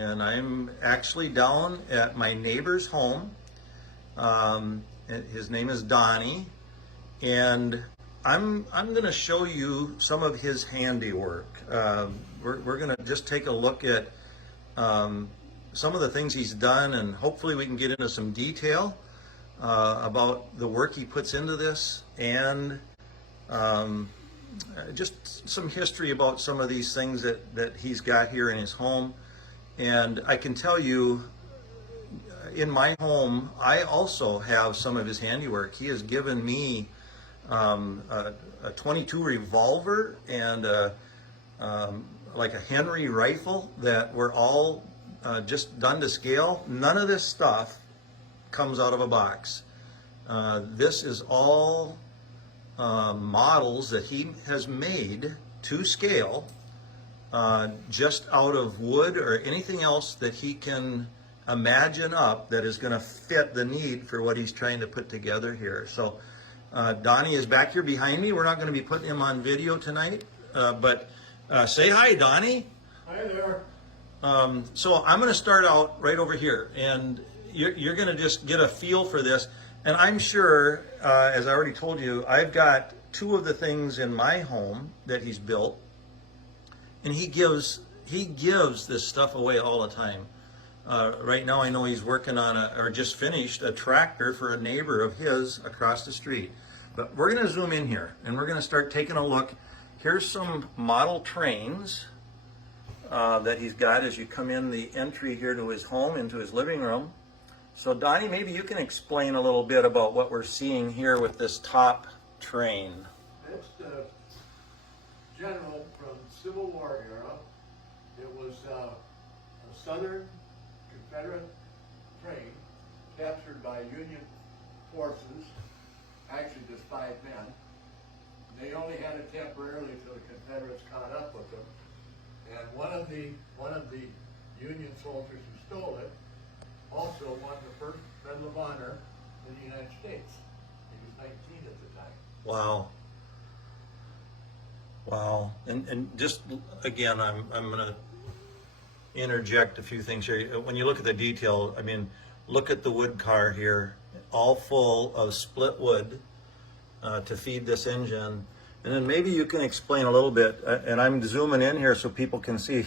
and I'm actually down at my neighbor's home. His name is Donnie, and I'm going to show you some of his handiwork. We're going to just take a look at some of the things he's done, and hopefully we can get into some detail about the work he puts into this, and just some history about some of these things that he's got here in his home. And I can tell you, in my home, I also have some of his handiwork. He has given me a 22 revolver and like a Henry rifle that were all just done to scale. None of this stuff comes out of a box. This is all models that he has made to scale, just out of wood or anything else that he can imagine up that is going to fit the need for what he's trying to put together here. So Donnie is back here behind me. We're not going to be putting him on video tonight, but say hi, Donnie. Hi there. So I'm going to start out right over here, and you're going to just get a feel for this. And I'm sure, as I already told you, I've got two of the things in my home that he's built, and he gives this stuff away all the time. Right now, I know he's working on or just finished a tractor for a neighbor of his across the street. But we're going to zoom in here, and we're going to start taking a look. Here's some model trains that he's got as you come in the entry here to his home, into his living room. So Donnie, maybe you can explain a little bit about what we're seeing here with this top train. That's the general from Civil War era. It was a Southern Confederate train captured by Union forces, actually just 5 men. They only had it temporarily until the Confederates caught up with them. And one of the Union soldiers who stole it also won the first Medal of Honor in the United States. He was 19 at the time. Wow. Wow. And just again, I'm going to interject a few things here. When you look at the detail, I mean, look at the wood car here, all full of split wood to feed this engine. And then maybe you can explain a little bit, and I'm zooming in here so people can see,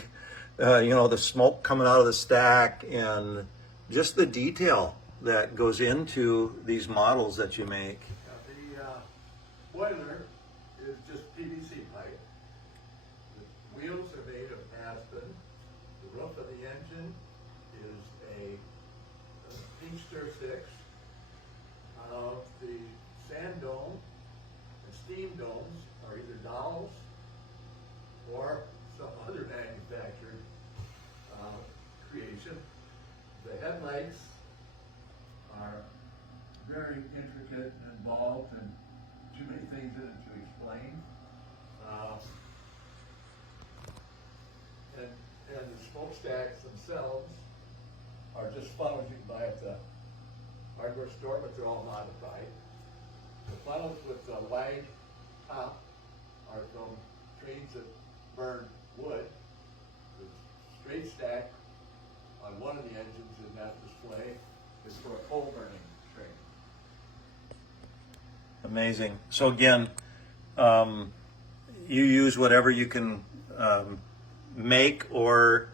the smoke coming out of the stack and just the detail that goes into these models that you make. The boiler is just PVC pipe. The wheels are made of aspen. The roof of the engine is a Teamster 6. The sand dome and steam domes are either Dowels or some other manufactured creation. The headlights are very intricate and involved, and too many things in it to explain. And the smokestacks themselves are just funnels you can buy at the hardware store, but they're all modified. The funnels with the wide top are from trains that burn wood. The straight stack on one of the engines in that display is for a coal burning train. Amazing. So again, you use whatever you can make or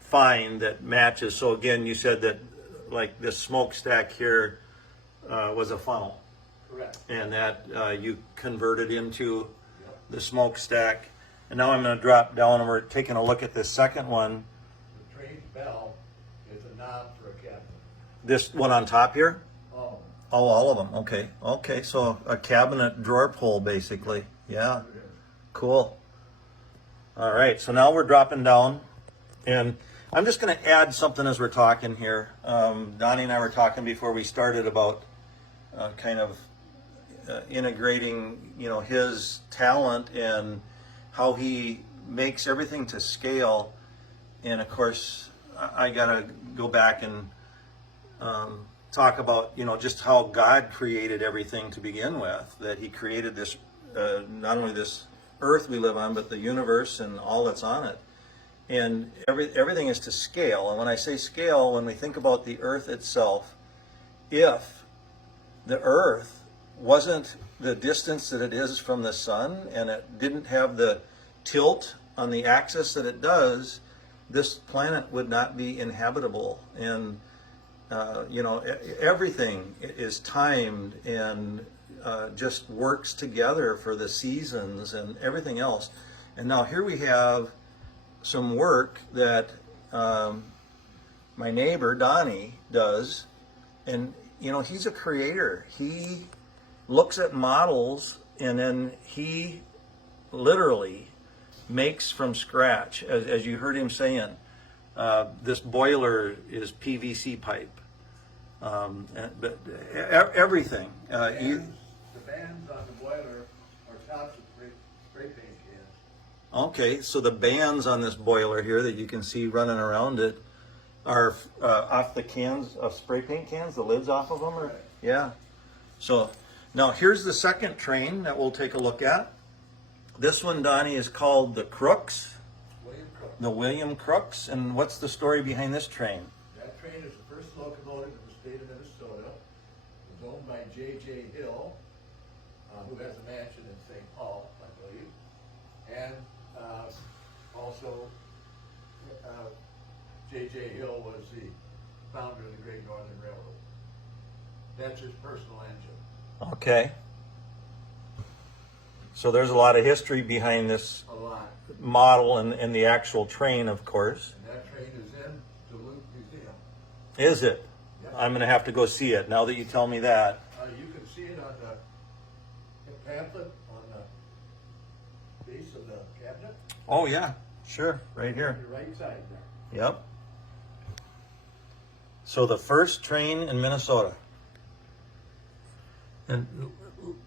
find that matches. So again, you said that like this smokestack here was a funnel. Correct. And that you converted into the smokestack. And now I'm going to drop down and we're taking a look at this second one. The train's bell is a knob for a cabinet. This one on top here? All of them. Oh, all of them. Okay. Okay. So a cabinet drawer pull, basically. Yeah. Cool. All right. So now we're dropping down, and I'm just going to add something as we're talking here. Donnie and I were talking before we started about kind of integrating, his talent and how he makes everything to scale. And of course, I got to go back and talk about, just how God created everything to begin with, that he created this, not only this earth we live on, but the universe and all that's on it. and everything is to scale. And when I say scale, when we think about the Earth itself, if the Earth wasn't the distance that it is from the sun, and it didn't have the tilt on the axis that it does, this planet would not be inhabitable. And everything is timed and just works together for the seasons and everything else. And now here we have some work that my neighbor Donnie does, and he's a creator. He looks at models and then he literally makes from scratch, as you heard him saying. This boiler is PVC pipe, but everything. The bands on the boiler are tops of spray paint cans. Okay, so the bands on this boiler here that you can see running around it are off the cans of spray paint cans, the lids off of them? Or, Right. yeah. So now here's the second train that we'll take a look at. This one, Donnie, is called the Crooks, William Cook. the William Crooks. And what's the story behind this train? That train is the first locomotive in the state of Minnesota. It was owned by J.J. Hill, who has a mansion in St. Paul, I believe. And also, J.J. Hill was the founder of the Great Northern Railroad. That's his personal engine. Okay. So there's a lot of history behind this A lot. model and the actual train, of course. And that train is in Duluth Museum. Is it? Yep. I'm going to have to go see it now that you tell me that. You can see it on the pamphlet on the base of the cabinet. Oh, yeah. Sure. Right here. On the right side there. Yep. So the first train in Minnesota. And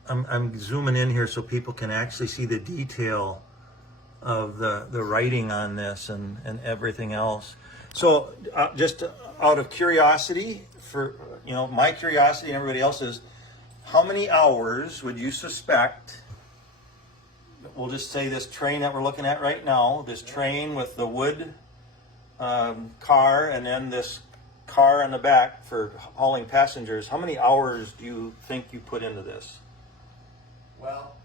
I'm zooming in here so people can actually see the detail of the writing on this and everything else. So just out of curiosity, for my curiosity and everybody else's, how many hours would you suspect, we'll just say this train that we're looking at right now, this train with the wood car and then this car on the back for hauling passengers, how many hours do you think you put into this? Well,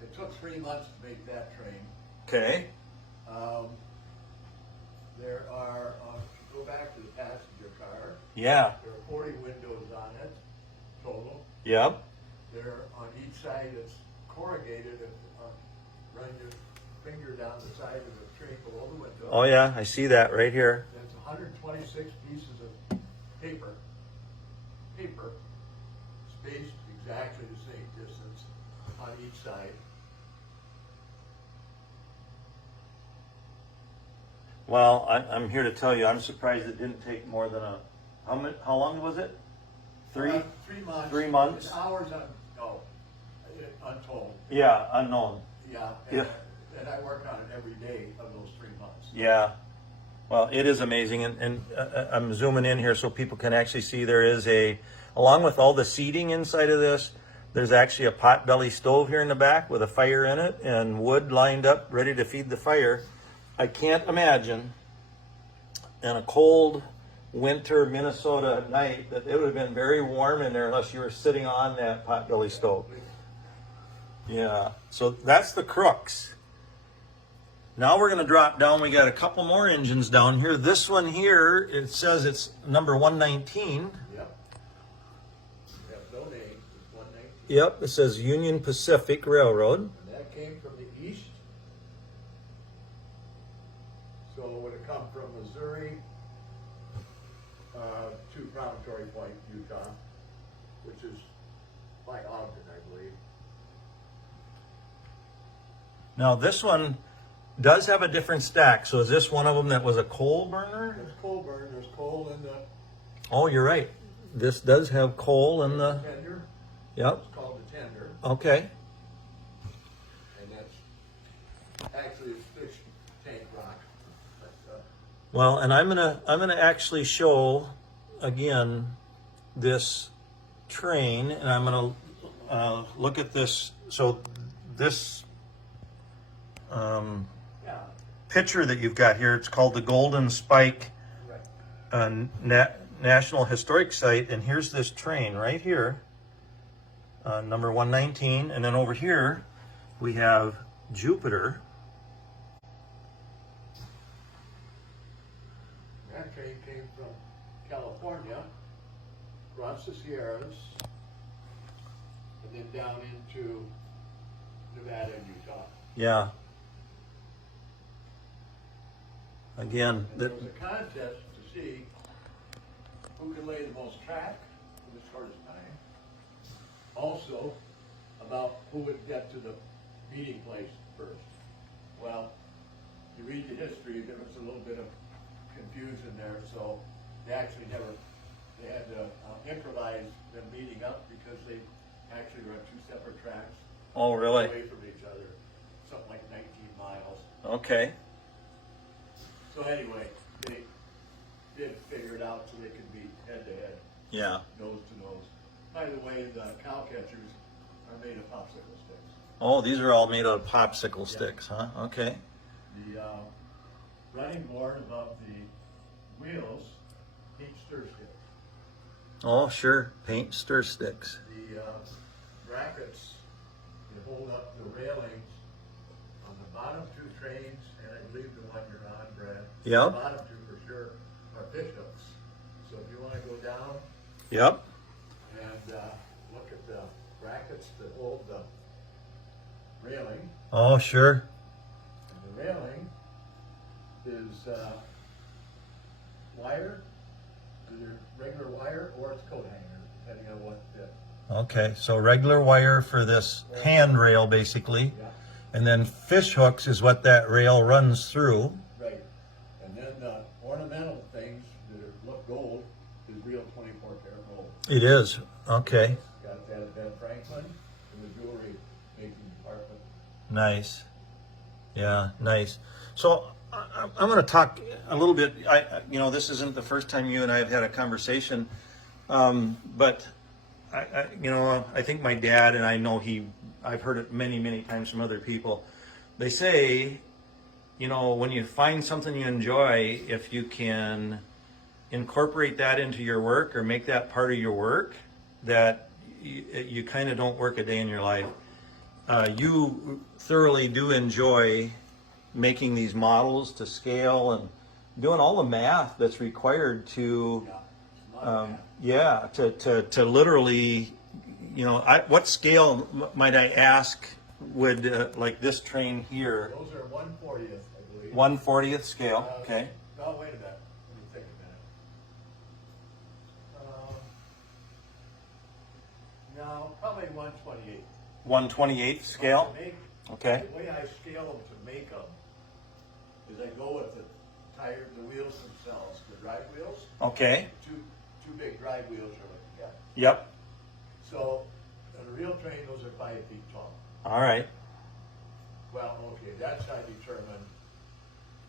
it took 3 months to make that train. Okay. There are, if you go back to the passenger car, Yeah. there are 40 windows on it total. Yep. There on each side it's corrugated and run your finger down the side of the train below the window. Oh yeah, I see that right here. That's 126 pieces of paper, spaced exactly the same distance on each side. Well, I'm here to tell you, I'm surprised it didn't take more than how long was it? 3? 3 months. 3 months? It's hours untold. Yeah, unknown. Yeah. Yeah. And I worked on it every day of those 3 months. Yeah. Well, it is amazing, and I'm zooming in here so people can actually see there is along with all the seating inside of this, there's actually a potbelly stove here in the back with a fire in it and wood lined up ready to feed the fire. I can't imagine in a cold winter Minnesota night that it would have been very warm in there unless you were sitting on that potbelly stove. Yeah, so that's the Crooks. Now we're going to drop down. We got a couple more engines down here. This one here, it says it's number 119. Yep. We have no name, it's 119. Yep, it says Union Pacific Railroad. And that came from the east. So it would have come from Missouri to Promontory Point, Utah, which is by Ogden, I believe. Now this one does have a different stack. So is this one of them that was a coal burner? There's coal burn, there's coal in the Oh, you're right. This does have coal in the... tender. Yep. It's called the tender, Okay. and that's actually a fish tank rock. But, Well, and I'm gonna actually show again this train, and I'm gonna look at this. So this yeah, picture that you've got here, it's called the Golden Spike National Historic Site, and here's this train right here, number 119, and then over here we have Jupiter. That train came from California, across the Sierras, and then down into Nevada and Utah. Yeah. Again, And there was a contest to see who could lay the most track in the shortest time. Also, about who would get to the meeting place first. Well, you read the history, there was a little bit of confusion there, so they had to improvise them meeting up because they actually were on two separate tracks. oh really? Away from each other, something like 19 miles. Okay. So anyway, they did figure it out so they could be head to head, Yeah. nose to nose. By the way, the cow catchers are made of popsicle sticks. Oh, these are all made out of popsicle sticks, huh? Okay. The running board above the wheels, heat stir stick. Oh, sure. Paint stir sticks. The brackets that hold up the railings on the bottom two trains, and I believe the one you're on, Brad. Yep. The bottom two for sure are fish hooks. So if you want to go down Yep. and look at the brackets that hold the railing, Oh, sure. and the railing is wire, either regular wire or it's coat hanger, depending on what fit. Okay, so regular wire for this handrail, basically. Yeah. And then fish hooks is what that rail runs through. Right. And then the ornamental things that look gold is real 24 karat gold. It is. Okay. Got that at Ben Franklin in the jewelry making department. Nice. Yeah, nice. So I'm going to talk a little bit. This isn't the first time you and I have had a conversation, but I think my dad, and I know I've heard it many, many times from other people. They say, when you find something you enjoy, if you can incorporate that into your work or make that part of your work, that you kind of don't work a day in your life. You thoroughly do enjoy making these models to scale and doing all the math that's required to, to literally, what scale might I ask would like this train here? Those are 1/40th, I believe. 1/40th scale. Okay. No, wait a minute. Let me think a minute. No, probably 1/28th. 1/28th scale. Okay. The way I scale them to make them is I go with the wheels themselves, the drive wheels. Okay. Two big drive wheels are what you got. Yep. So on a real train, those are 5 feet tall. All right. Well, okay, that's how I determine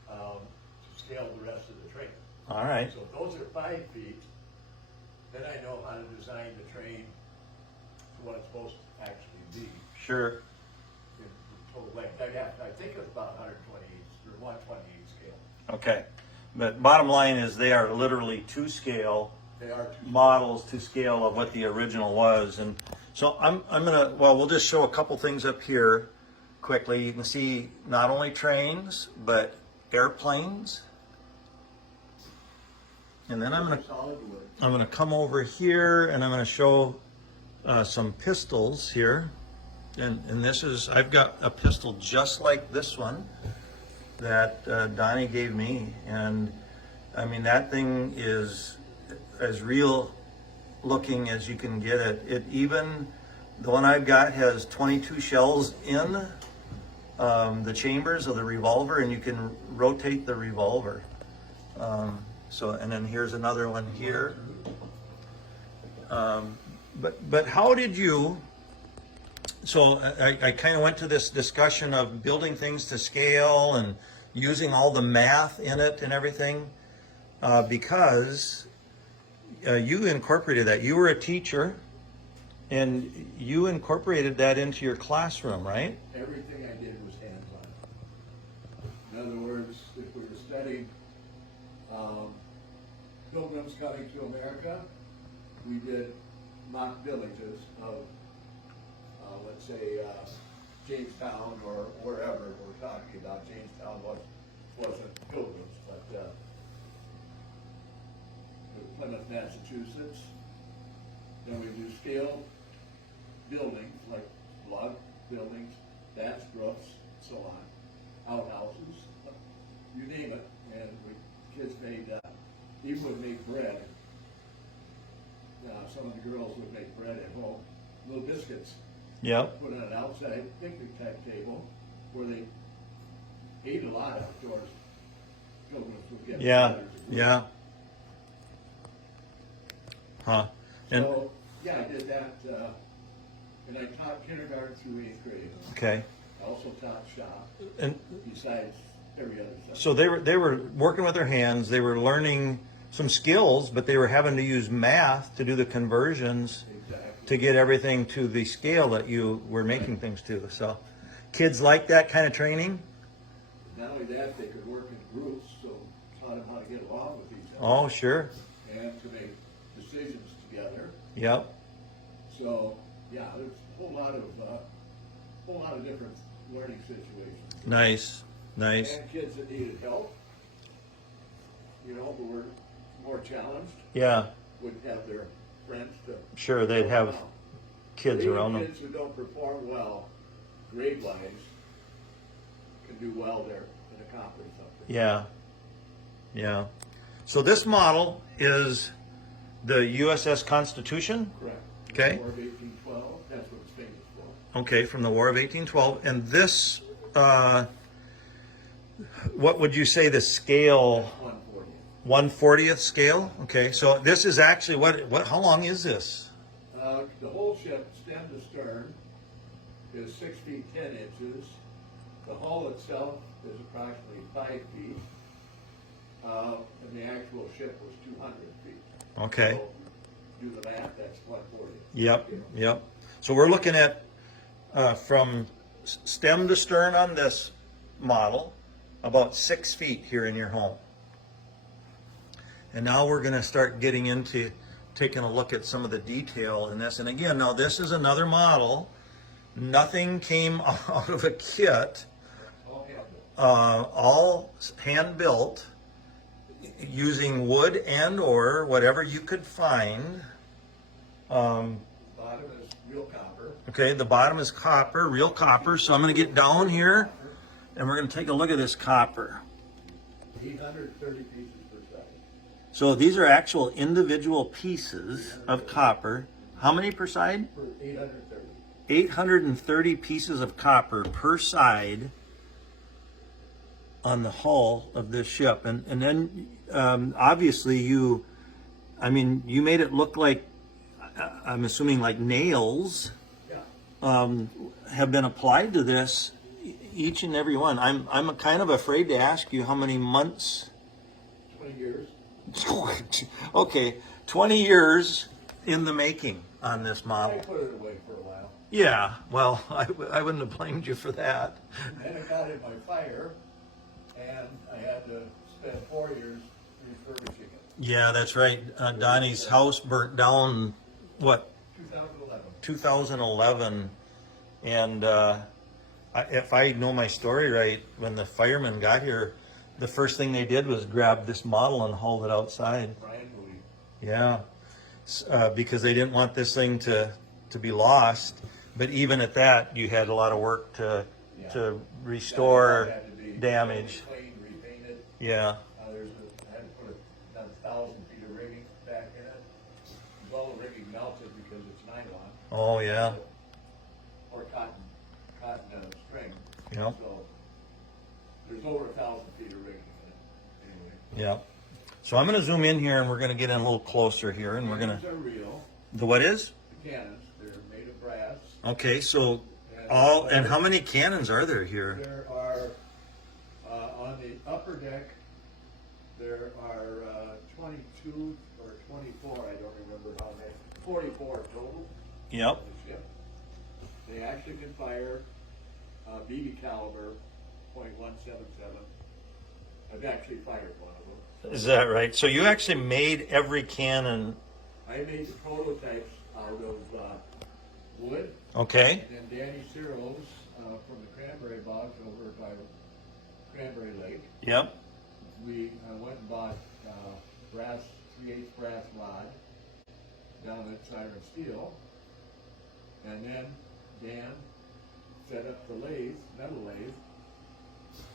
to scale the rest of the train. All right. So if those are 5 feet, then I know how to design the train to what it's supposed to actually be Sure. in total length. I think it's about 128 or 128 scale. Okay. But bottom line is they are literally to scale They are two models to scale of what the original was. And so we'll just show a couple things up here quickly. You can see not only trains, but airplanes. And then I'm solid wood. going to come over here and I'm going to show some pistols here. And this is, I've got a pistol just like this one that Donnie gave me. And I mean, that thing is as real looking as you can get it. The one I've got has 22 shells in the chambers of the revolver, and you can rotate the revolver. And then here's another one here. But how did you? So I kind of went to this discussion of building things to scale and using all the math in it and everything, because you incorporated that. You were a teacher, and you incorporated that into your classroom, right? Everything I did was hands-on. In other words, if we were studying pilgrims coming to America, we did mock villages of, let's say, Jamestown or wherever we're talking about. Jamestown wasn't pilgrims, but Plymouth, Massachusetts. Then we do scale buildings, like log buildings, thatch roofs, so on, outhouses, you name it. And kids made, even would make bread. Some of the girls would make bread at home, little biscuits. Yep. Put on an outside picnic type table where they ate a lot outdoors. Pilgrims would get Yeah. platters of Yeah. Huh. And So, yeah, I did that, and I taught kindergarten through 8th grade. okay. I also taught shop, And besides every other subject. so they were working with their hands. They were learning some skills, but they were having to use math to do the conversions Exactly. to get everything to the scale that you were making things to. So kids like that kind of training. Not only that, they could work in groups, so taught them how to get along with each other. Oh, sure. And to make decisions together. Yep. So, yeah, there's a whole lot of different learning situations. Nice. Nice. And kids that needed help, who were more challenged, Yeah. would have their friends to. Sure. They'd have help out. kids Even around them. kids who don't perform well, grade-wise, can do well there and accomplish something. Yeah. Yeah. So this model is the USS Constitution. Correct. Okay. War of 1812, that's what it's famous for. Okay, from the War of 1812. And this, what would you say the scale? 140. 1/40th scale? Okay, so this is actually, how long is this? The whole ship, stem to stern, is 6 feet 10 inches. The hull itself is approximately 5 feet. And the actual ship was 200 feet. Okay. So, do the math, that's 140. Yep, yep. So we're looking at from stem to stern on this model, about 6 feet here in your home. And now we're going to start getting into taking a look at some of the detail in this. And again, now this is another model. Nothing came out of a kit. All hand built using wood and or whatever you could find. Bottom is real copper. Okay, the bottom is copper, real copper. So I'm going to get down here and we're going to take a look at this copper. 830 pieces per side. So these are actual individual pieces of copper. How many per side? For 830. 830 pieces of copper per side on the hull of this ship. And then obviously you made it look like, I'm assuming like nails Yeah. have been applied to this, each and every one. I'm kind of afraid to ask you how many months. 20 years. Okay, 20 years in the making on this I model. put it away for a while. Yeah, well, I wouldn't have blamed you for that. Then it got in my fire, and I had to spend 4 years refurbishing it. Yeah, that's right. Donnie's house burnt down, what, 2011. 2011. And if I know my story right, when the firemen got here, the first thing they did was grab this model and haul it outside. Brian Moody. Yeah, because they didn't want this thing to be lost. But even at that, you had a lot of work to restore Had to be damage. Cleaned, repainted. Yeah, I had to put another 1,000 feet of rigging back in it. Because all the rigging melted because it's nylon. oh yeah, Or cotton string. yeah, So there's over 1,000 feet of rigging in it. Anyway. yeah. So I'm going to zoom in here and we're going to get in a little closer here and we're going Cannons to, are real. the what is? The cannons, they're made of brass. Okay, so and how many cannons are there here? There are, on the upper deck, there are 22 or 24, I don't remember how many, 44 total Yep, on the ship. They actually can fire BB caliber .177 I've actually fired one of them. Is that right? So you actually made every cannon. I made the prototypes out of wood. Okay. And then Danny Cyril's from the cranberry bogs over by Cranberry Lake. Yep. I went and bought brass, 3/8 brass rod down at Siren Steel. And then Dan set up the lathe, metal lathe,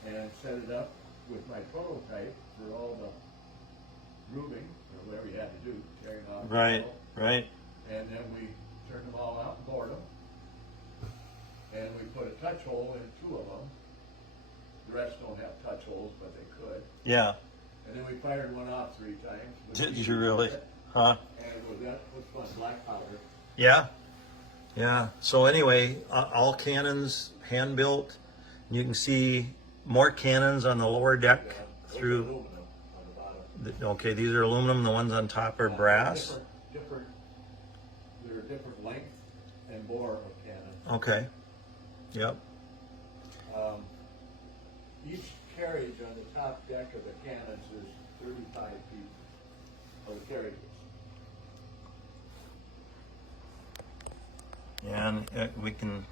and set it up with my prototype for all the grooving, or whatever you had to do, tearing off. the Right. metal. Right. And then we turned them all out and bored them. And we put a touch hole in 2 of them. The rest don't have touch holes, but they could. Yeah. And then we fired one off 3 times. Did you really? Huh? And that was fun, black powder. Yeah. Yeah. So anyway, all cannons hand built. You can see more cannons on the lower deck Yeah, those are through. aluminum on the bottom. Okay, these are aluminum. The ones on top are brass. Different, they're different length and bore of cannon. Okay. Yep. Each carriage on the top deck of the cannons is 35 feet of the carriages. And we can,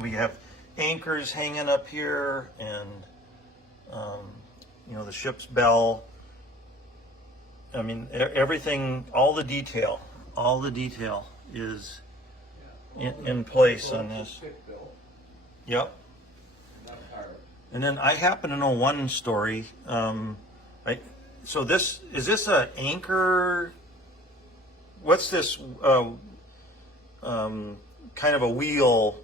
we have anchors hanging up here, and the ship's bell. I mean, everything, all the detail is in place on this. Stick built, Yep. not carved. And then I happen to know one story. So is this a anchor? What's this kind of a wheel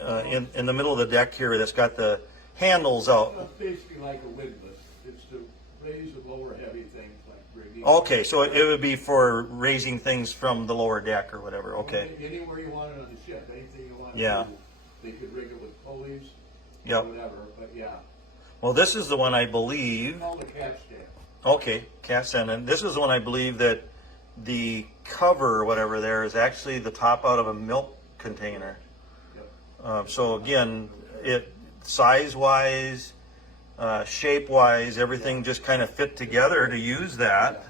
in the middle of the deck here that's got the handles out? Well, it's basically like a windlass. It's to raise and lower heavy things like rigging. Okay, so it would be for raising things from the lower deck or whatever. Okay. Anywhere you want it on the ship, anything you want Yeah. to do. They could rig it with pulleys, Yep. or whatever, but yeah. Well, this is the one I believe. It's called a capstan. Okay, cast in. And this is the one I believe that the cover or whatever there is actually the top out of a milk container. Yep. So again, it size-wise, shape-wise, everything just kind of fit together to use that.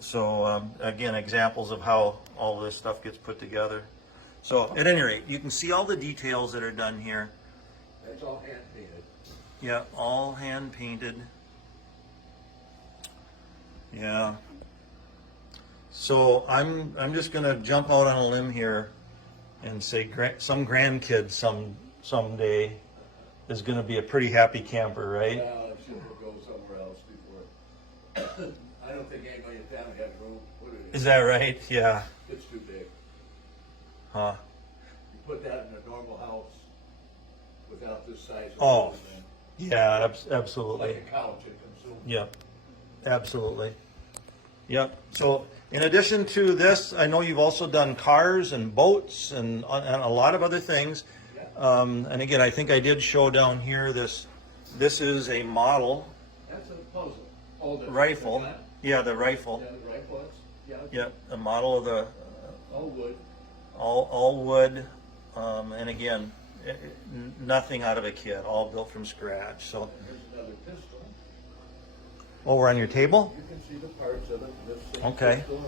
So again, examples of how all this stuff gets put together. So at any rate, you can see all the details that are done here. That's all hand painted. Yeah, all hand painted. Yeah. So I'm just gonna jump out on a limb here and say some grandkid someday is gonna be a pretty happy camper, right? Well, it should go somewhere else before. I don't think anybody in town has room to put it in. Is that right? Yeah. It's too big. Huh. You put that in a normal house without this size of Oh, room, and Yeah, it's absolutely. like a couch, it consumes. Yep, absolutely. Yep. So in addition to this, I know you've also done cars and boats and a lot of other things. And again, I think I did show down here this is a model That's a puzzle. Oh, the rifle. the gun? Yeah, the rifle. Yeah, the rifle, it's, Yeah, a model of the all wood. all wood. And again, nothing out of a kit, all built from scratch. So, And here's another pistol. over on your table. You can see the parts of it. This same Okay. pistol,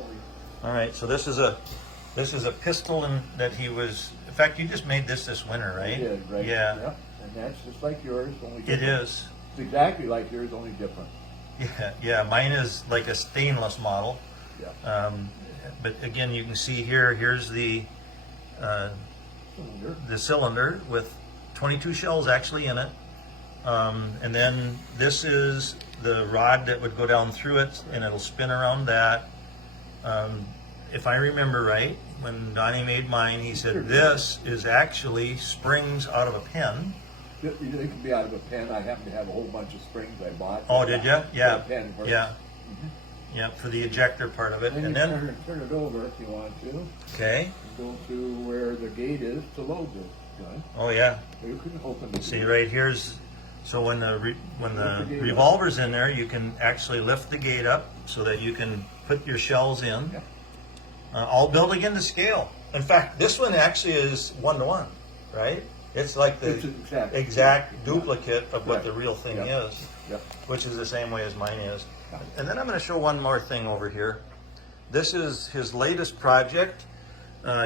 All right, so this is a pistol that he was. In fact, you just made this winter, right? we did, right? Yeah. Yep. And that's just like yours, only It different. is. It's exactly like yours, only different. Yeah, yeah. Mine is like a stainless model. Yeah. But again, you can see here. Here's the cylinder with 22 shells actually in it, and then this is the rod that would go down through it, and it'll spin around that. If I remember right, when Donnie made mine, he said this is actually springs out of a pen. It can be out of a pen. I happen to have a whole bunch of springs I bought. Oh, did you? Yeah, The pen works. yeah, yeah, for the ejector part of it, Then and you then turn it over if you want to. okay. Go to where the gate is to load the gun. Oh yeah. You can open the See gate. right here's, so when the revolver's in there, you can actually lift the gate up so that you can put your shells in. Yeah. All built again to scale. In fact, this one actually is 1-to-1, right? It's like the It's an exact duplicate of what Right. the real thing Yep. is, Yep. which is the same way as mine is. And then I'm going to show one more thing over here. This is his latest project.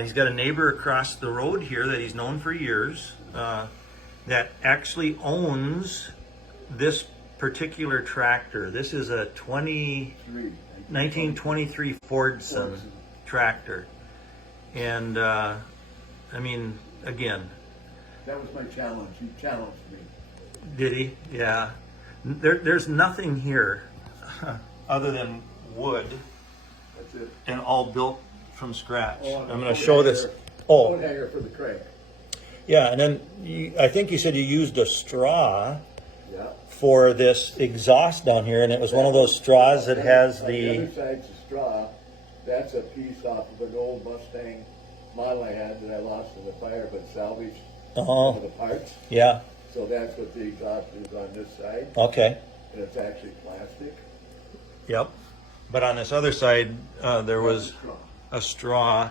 He's got a neighbor across the road here that he's known for years that actually owns this particular tractor. This is a 1923 Fordson tractor. And I mean, again, That was my challenge. He challenged me. did he? Yeah. There's nothing here other than wood That's it. and all built from scratch. Oh, I'm going to show this. Oh, Coat hanger for the crank. yeah. And then I think you said you used a straw Yeah. for this exhaust down here, and it was one of those straws that has The the. other side's a straw. That's a piece off of an old Mustang model I had that I lost in the fire, but salvaged some Oh, of the parts. yeah. So that's what the exhaust is on this side, Okay. and it's actually plastic. Yep. But on this other side, there was Straw. a straw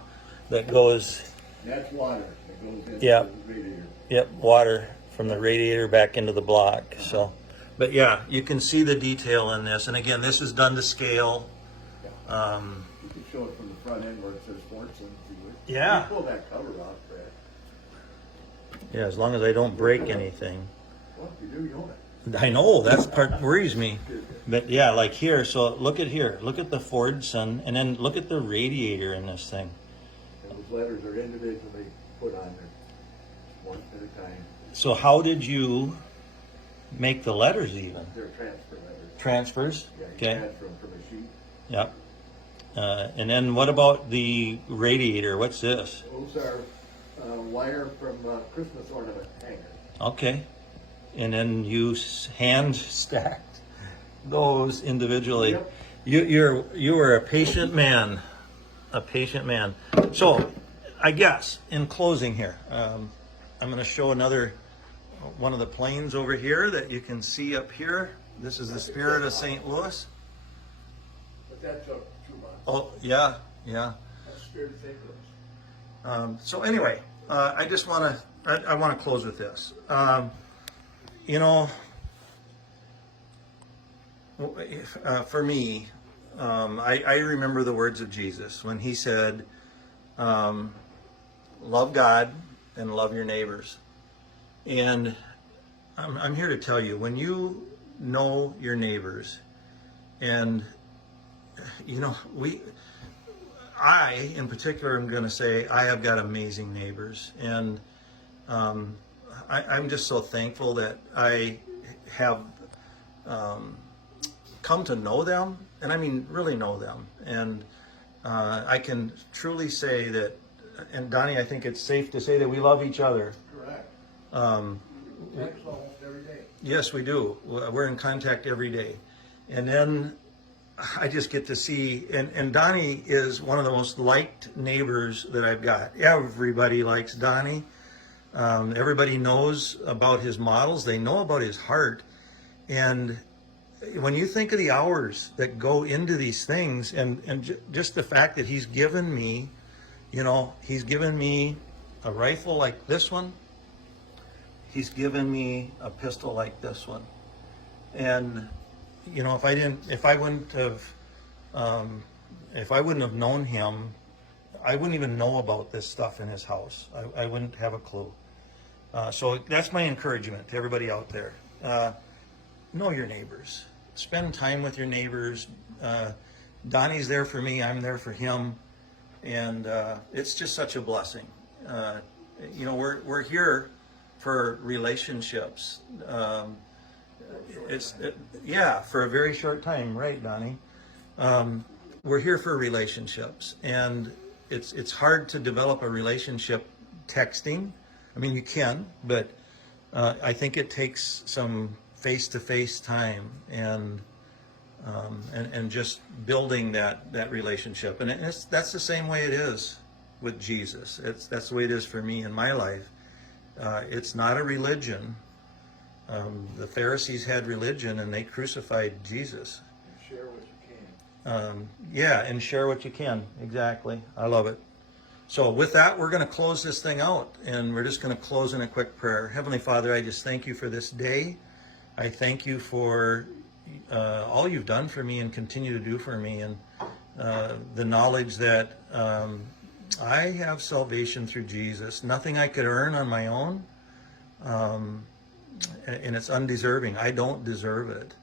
that goes. And that's water that goes into Yeah. the radiator. Yep, water from the radiator back into the block. So, but yeah, you can see the detail in this. And again, this is done to scale. You can show it from the front end where it says Fordson. Yeah. You pull that cover off, Brad. Yeah, as long as I don't break anything. Well, if you do, you own it. I know, that's part worries me. But yeah, like here, so look at here. Look at the Fordson, and then look at the radiator in this thing. And those letters are individually put on there, one at a time. So how did you make the letters even? They're transfer letters. Transfers? Yeah, you Okay. transfer them from a sheet. Yep. And then what about the radiator? What's this? Those are wire from Christmas ornament hanger. Okay. And then you hand stacked those individually. Yep. You were a patient man, a patient man. So, I guess in closing here, I'm going to show another one of the planes over here that you can see up here. This is the Spirit of St. Louis. But that took 2 months. Oh yeah, yeah. That's Spirit of St. Louis. So anyway, I just want to I want to close with this. You know, for me, I remember the words of Jesus when he said, love God and love your neighbors. And I'm here to tell you, when you know your neighbors, and you know, I in particular am going to say I have got amazing neighbors, and I'm just so thankful that I have come to know them, and I mean really know them, and I can truly say that, and Donnie, I think it's safe to say that we love each other. Correct. We Text almost every day. Yes, we do. We're in contact every day. And then I just get to see, and Donnie is one of the most liked neighbors that I've got. Everybody likes Donnie. Everybody knows about his models. They know about his heart. And when you think of the hours that go into these things, and just the fact that he's given me, you know, he's given me a rifle like this one. He's given me a pistol like this one. And, you know, if I wouldn't have known him, I wouldn't even know about this stuff in his house. I wouldn't have a clue. So that's my encouragement to everybody out there. Know your neighbors. Spend time with your neighbors. Donnie's there for me. I'm there for him. And it's just such a blessing. You know, we're here for relationships. Yeah, for a very short time, right, Donnie? We're here for relationships, and it's hard to develop a relationship texting. I mean, you can, but I think it takes some face-to-face time and just building that relationship. And that's the same way it is with Jesus. That's the way it is for me in my life. It's not a religion. The Pharisees had religion, and they crucified Jesus. And share what you can. Yeah, and share what you can. Exactly. I love it. So with that, we're going to close this thing out, and we're just going to close in a quick prayer. Heavenly Father, I just thank you for this day. I thank you for all you've done for me and continue to do for me, and the knowledge that I have salvation through Jesus. Nothing I could earn on my own, and it's undeserving. I don't deserve it.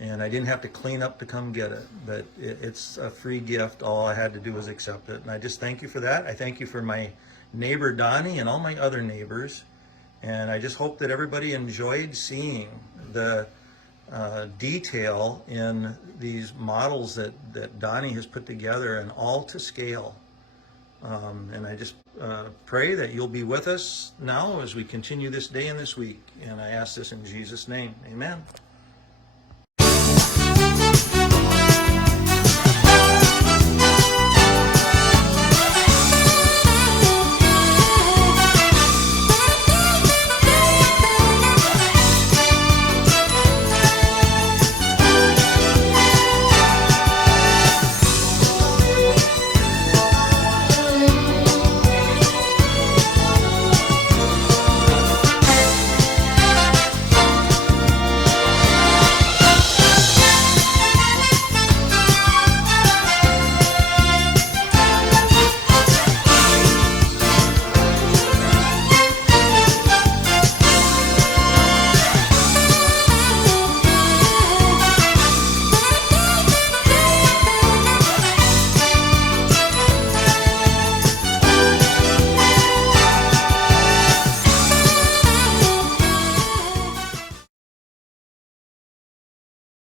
And I didn't have to clean up to come get it, but it's a free gift. All I had to do was accept it. And I just thank you for that. I thank you for my neighbor Donnie and all my other neighbors. And I just hope that everybody enjoyed seeing the detail in these models that Donnie has put together, and all to scale. And I just pray that you'll be with us now as we continue this day and this week. And I ask this in Jesus' name. Amen.